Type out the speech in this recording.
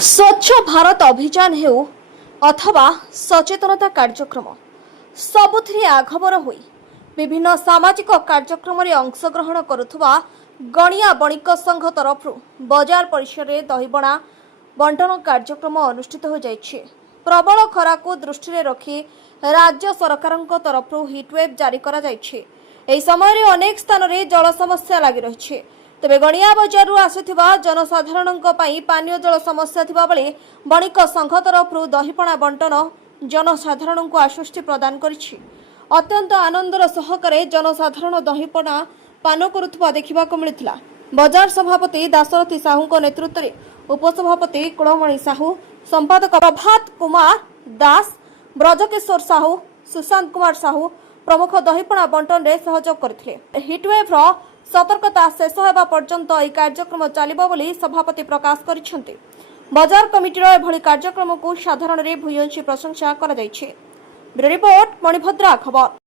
स्वच्छ भारत अभियान हेउ अथवा सचेतनता कार्यक्रम सबुथिरे आघबर होई विभिन्न सामाजिक कार्यक्रम रे अंशग्रहण करुथुवा गणिया बणिक संघ तरफ बजार परिसर रे दहीबणा बंटन कार्यक्रम अनुष्ठित हो जाइछे। प्रबल खरा को दृष्टि रे रखी राज्य सरकारक तरफ हिटवेव जारी करा जाइछे। एही समय रे अनेक स्थान रे जल समस्या लागि रहिछे। तेबे गणिया बजारु आसुथिबा जनसाधारणक पई पानीय जल समस्या थिबा बेले बणिक संघ तरफ दहीपणा बंटन जनसाधारणक आश्वस्ति प्रदान करिछि। अत्यंत आनंदर सहकारे जनसाधारण दहीपणा पान करुथुबा देखिबाक मिलिथिला। बजार सभापति दाशरथी साहूक नेतृत्व में उपसभापति कुलमणि साहू, संपादक प्रभात कुमार दास, ब्रजकिशोर साहू, सुशांत कुमार साहू प्रमुख दहीपणा बंटन में सहयोग करथिले। हिटवेव सतर्कता शेष होगा पर्यंत यह कार्यक्रम चलिबो बोली सभापति प्रकाश करिसेंति। बजार कमिटीर एभली कार्यक्रम को साधारण रे भूयसी प्रशंसा करा जायछि। ब्यूरो रिपोर्ट मणिभद्रा खबर।